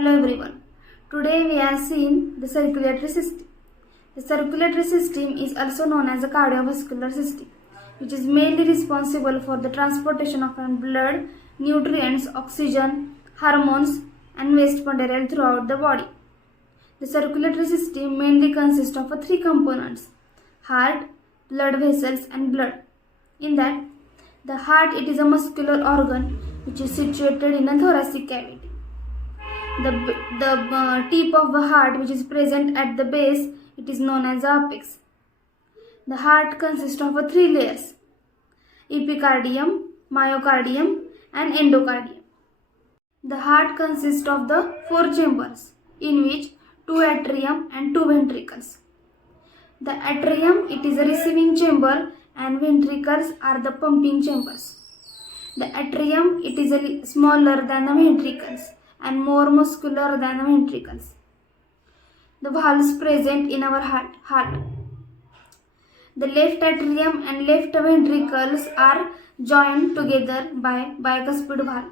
Hello everyone. Today we are seeing the circulatory system. The circulatory system is also known as the cardiovascular system, which is mainly responsible for the transportation of blood, nutrients, oxygen, hormones, and waste material throughout the body. The circulatory system mainly consists of three components: heart, blood vessels, and blood. In that, the heart, it is a muscular organ which is situated in a thoracic cavity. The tip of the heart, which is present at the base, it is known as the apex. The heart consists of three layers: epicardium, myocardium, and endocardium. The heart consists of the four chambers, in which two atrium and two ventricles. The atrium, it is a receiving chamber, and ventricles are the pumping chambers. The atrium, it is smaller than the ventricles and more muscular than the ventricles. The valves present in our heart. The left atrium and left ventricles are joined together by bicuspid valve,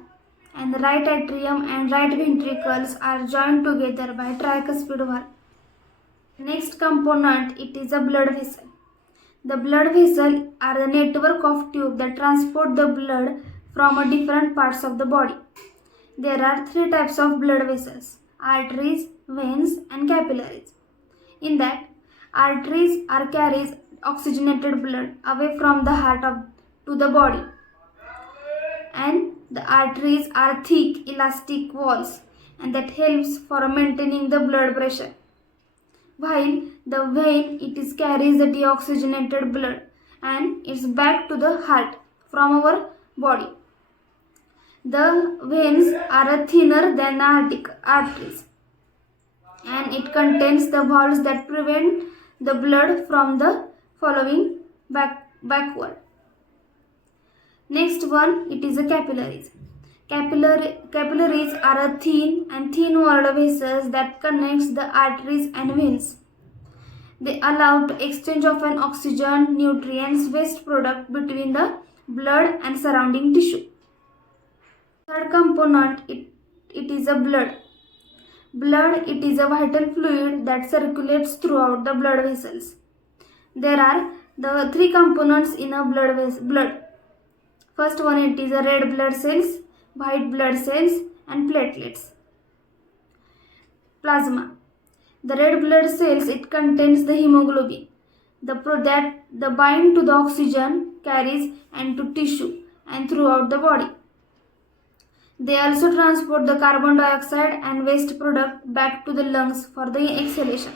and the right atrium and right ventricles are joined together by tricuspid valve. Next component, it is a blood vessel. The blood vessel are the network of tubes that transport the blood from different parts of the body. There are three types of blood vessels: arteries, veins, and capillaries. In that, arteries carries oxygenated blood away from the heart to the body, and the arteries are thick elastic walls, and that helps for maintaining the blood pressure. While the vein, it carries the deoxygenated blood and it's back to the heart from our body. The veins are thinner than the arteries, and it contains the valves that prevent the blood from the following backward. Next one, it is the capillaries. Capillaries are a thin-walled vessels that connects the arteries and veins. They allow the exchange of an oxygen, nutrients, waste product between the blood and surrounding tissue. Third component, it is a blood. Blood, it is a vital fluid that circulates throughout the blood vessels. There are the three components in a blood. First one, it is a red blood cells, white blood cells, and platelets. Plasma. The red blood cells, it contains the hemoglobin, the bind to the oxygen carries and to tissue and throughout the body. They also transport the carbon dioxide and waste product back to the lungs for the exhalation.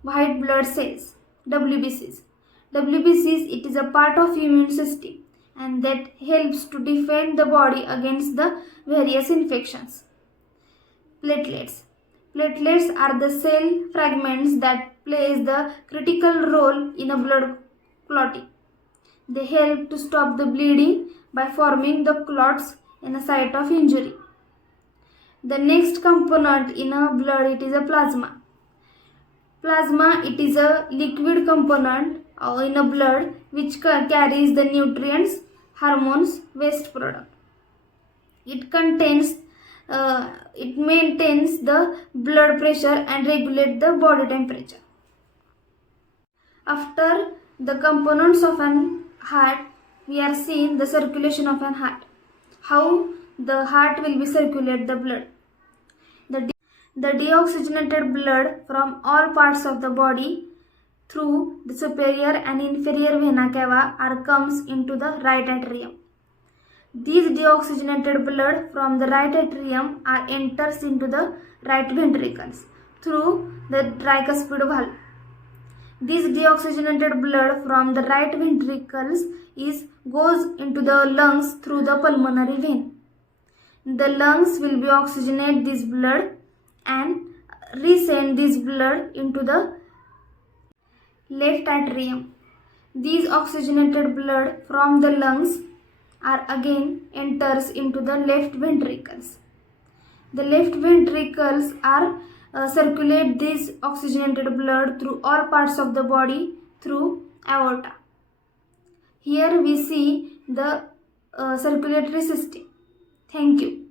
White blood cells, WBCs. WBCs, it is a part of immune system, and that helps to defend the body against the various infections. Platelets. Platelets are the cell fragments that plays the critical role in a blood clotting. They help to stop the bleeding by forming the clots in a site of injury. The next component in a blood, it is a plasma. Plasma, it is a liquid component in a blood which carries the nutrients, hormones, waste product. It maintains the blood pressure and regulates the body temperature. After the components of an heart, we are seeing the circulation of an heart. How the heart will be circulate the blood. The deoxygenated blood from all parts of the body through the superior and inferior vena cava comes into the right atrium. These deoxygenated blood from the right atrium enters into the right ventricles through the tricuspid valve. This deoxygenated blood from the right ventricles goes into the lungs through the pulmonary vein. The lungs will be oxygenate this blood and resend this blood into the left atrium. These oxygenated blood from the lungs again enters into the left ventricles. The left ventricles circulate this oxygenated blood through all parts of the body through aorta. Here we see the circulatory system. Thank you.